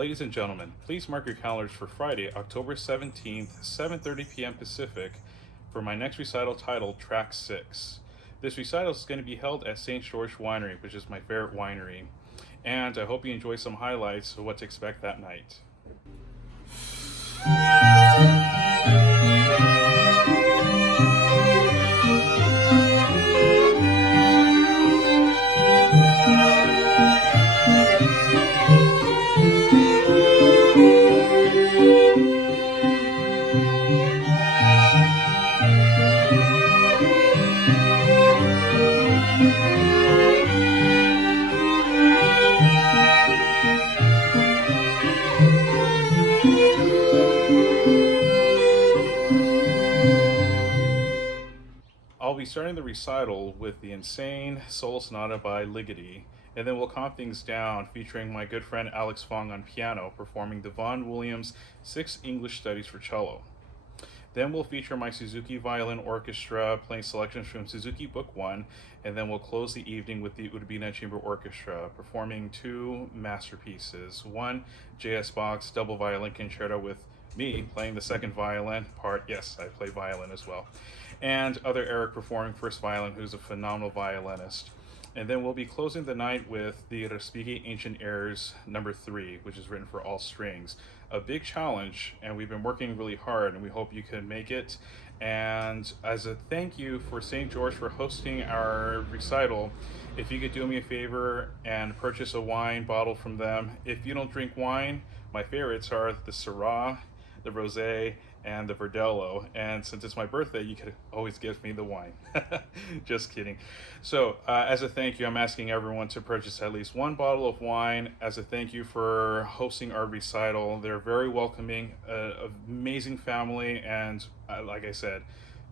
Ladies and gentlemen, please mark your calendars for Friday, October 17th, 7:30 p.m. Pacific, for my next recital titled Track 6. This recital is going to be held at St Jorges Winery, which is my favorite winery, and I hope you enjoy some highlights of what to expect that night. I'll be starting the recital with the insane solo sonata by Ligeti, and then we'll calm things down featuring my good friend Alex Fong on piano performing the Vaughan Williams 6 English Studies for cello. Then we'll feature my Suzuki Violin Orchestra playing selections from Suzuki Book 1, and then we'll close the evening with the Urbina Chamber Orchestra performing 2 masterpieces. One, J.S. Bach's Double Violin Concerto with me playing the second violin part. Yes, I play violin as well. And other Eric performing first violin, who's a phenomenal violinist. And then we'll be closing the night with the Respighi Ancient Airs number 3, which is written for all strings. A big challenge, and we've been working really hard, and we hope you can make it. And as a thank you for St. George for hosting our recital, if you could do me a favor and purchase a wine bottle from them. If you don't drink wine, my favorites are the Syrah, the Rosé, and the Verdelho, and since it's my birthday, you could always give me the wine. Just kidding. So as a thank you, I'm asking everyone to purchase at least 1 bottle of wine as a thank you for hosting our recital. They're very welcoming, amazing family, and like I said,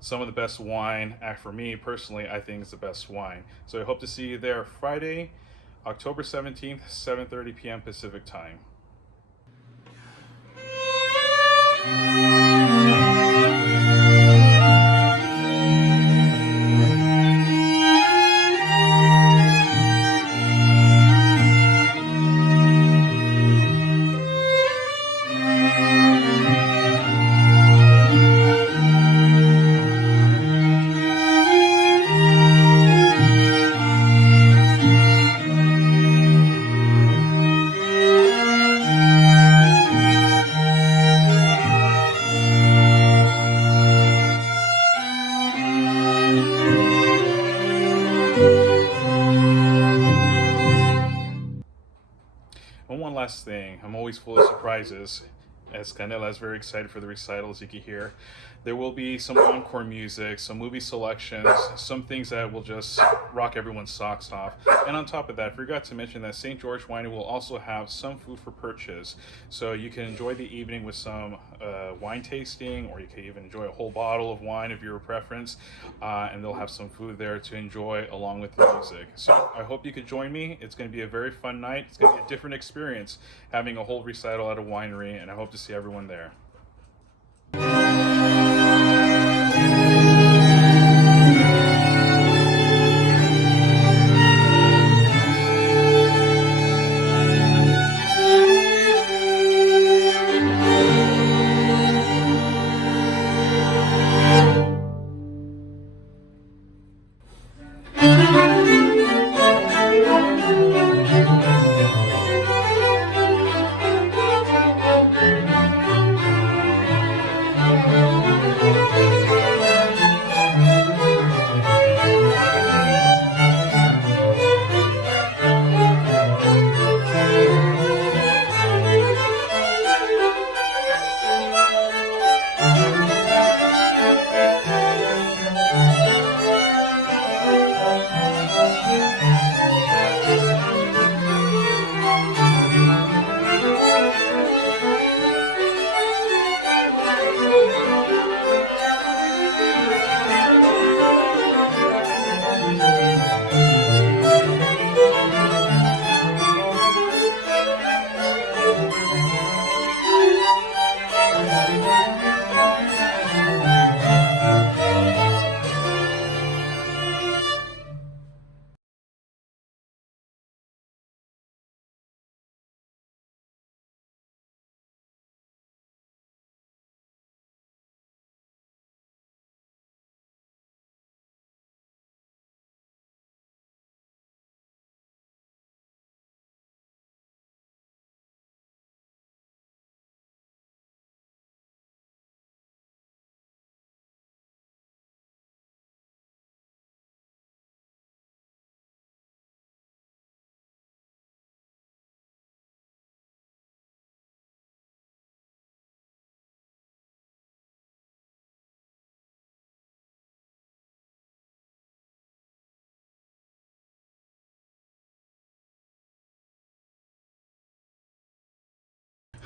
some of the best wine. For me personally, I think it's the best wine. So I hope to see you there Friday, October 17th, 7:30 p.m. Pacific time. And one last thing, I'm always full of surprises, as Canela is very excited for the recital, as you can hear. There will be some encore music, some movie selections, some things that will just rock everyone's socks off. And on top of that, I forgot to mention that St. Jorges Winery will also have some food for purchase. So you can enjoy the evening with some wine tasting, or you can even enjoy a whole bottle of wine if your preference. And they'll have some food there to enjoy along with the music. So I hope you could join me. It's going to be a very fun night. It's going to be a different experience having a whole recital at a winery, and I hope to see everyone there.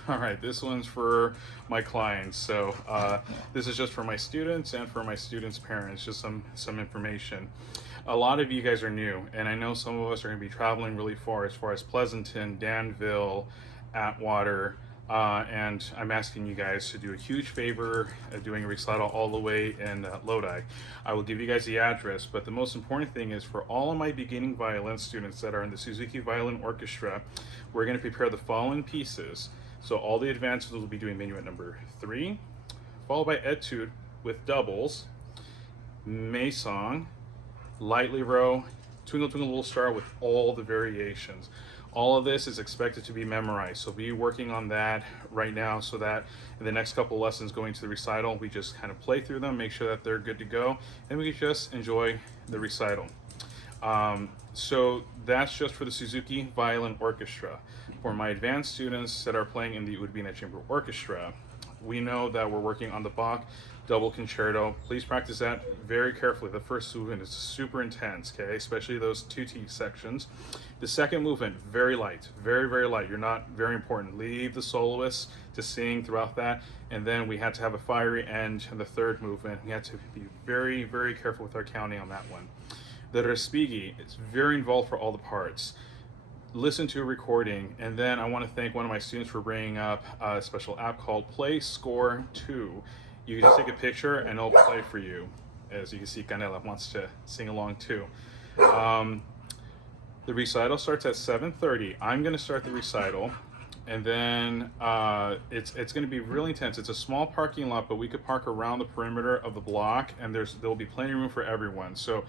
All right, this one's for my clients. So this is just for my students and for my students' parents, just some information. A lot of you guys are new, and I know some of us are going to be traveling really far as Pleasanton, Danville, Atwater, and I'm asking you guys to do a huge favor doing a recital all the way in Lodi. I will give you guys the address, but the most important thing is for all of my beginning violin students that are in the Suzuki Violin Orchestra, we're going to prepare the following pieces. So all the advanced will be doing minuet number 3, followed by etude with doubles, Maison, Lightly Row, Twinkle Twinkle Little Star with all the variations. All of this is expected to be memorized, so be working on that right now so that in the next couple lessons going to the recital, we just kind of play through them, make sure that they're good to go, and we can just enjoy the recital. So that's just for the Suzuki Violin Orchestra. For my advanced students that are playing in the Urbina Chamber Orchestra, we know that we're working on the Bach double concerto. Please practice that very carefully. The first movement is super intense, okay? Especially those 2T sections. The second movement, very light, very, very light. You're not very important. Leave the soloists to sing throughout that. And then we had to have a fiery end in the third movement. We had to be very, very careful with our counting on that one. The Respighi is very involved for all the parts. Listen to a recording, and then I want to thank one of my students for bringing up a special app called Play Score 2. You can just take a picture and it'll play for you. As you can see, Canela wants to sing along too. The recital starts at 7:30. I'm going to start the recital, and then it's going to be really intense. It's a small parking lot, but we could park around the perimeter of the block, and there'll be plenty of room for everyone. So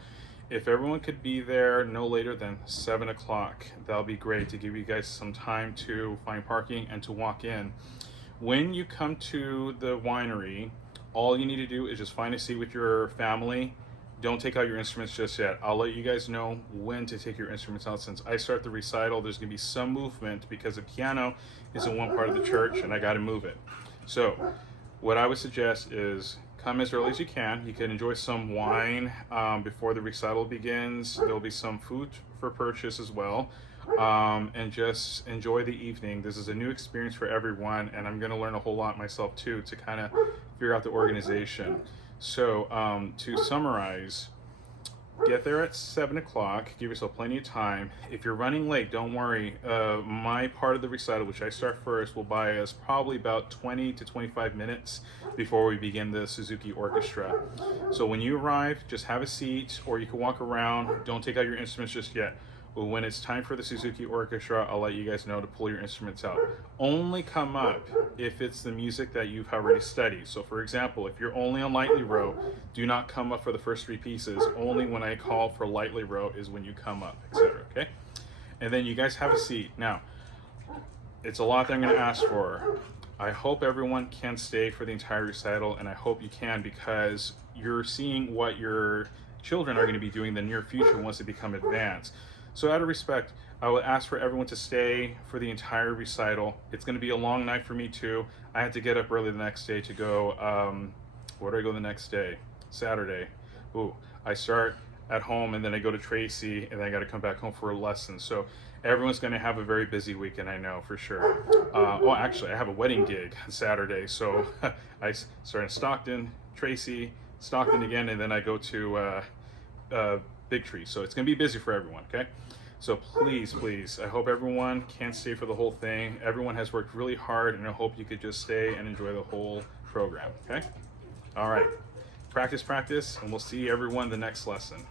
if everyone could be there no later than 7 o'clock, that'll be great to give you guys some time to find parking and to walk in. When you come to the winery, all you need to do is just find a seat with your family. Don't take out your instruments just yet. I'll let you guys know when to take your instruments out. Since I start the recital, there's gonna be some movement because the piano is in one part of the church and I gotta move it. So what I would suggest is come as early as you can. You can enjoy some wine before the recital begins. There'll be some food for purchase as well. And just enjoy the evening. This is a new experience for everyone, and I'm going to learn a whole lot myself too to kind of figure out the organization. So to summarize, get there at 7 o'clock, give yourself plenty of time. If you're running late, don't worry. My part of the recital, which I start first, will buy us probably about 20 to 25 minutes before we begin the Suzuki Orchestra. So when you arrive, just have a seat, or you can walk around. Don't take out your instruments just yet. But when it's time for the Suzuki Orchestra, I'll let you guys know to pull your instruments out. Only come up if it's the music that you've already studied. So for example, if you're only on Lightly Row, do not come up for the first 3 pieces. Only when I call for Lightly Row is when you come up, etc. Okay? And then you guys have a seat. Now, it's a lot that I'm going to ask for. I hope everyone can stay for the entire recital, and I hope you can, because you're seeing what your children are going to be doing in the near future once they become advanced. So out of respect, I would ask for everyone to stay for the entire recital. It's going to be a long night for me too. I had to get up early the next day to go, where do I go the next day? Saturday. Ooh, I start at home and then I go to Tracy and then I got to come back home for a lesson. So everyone's going to have a very busy weekend, I know for sure. Oh, actually, I have a wedding gig Saturday. So I start in Stockton, Tracy, Stockton again, and then I go to Big Tree. So it's going to be busy for everyone, okay? So please, please, I hope everyone can stay for the whole thing. Everyone has worked really hard, and I hope you could just stay and enjoy the whole program, okay? All right, practice, practice, and we'll see everyone the next lesson.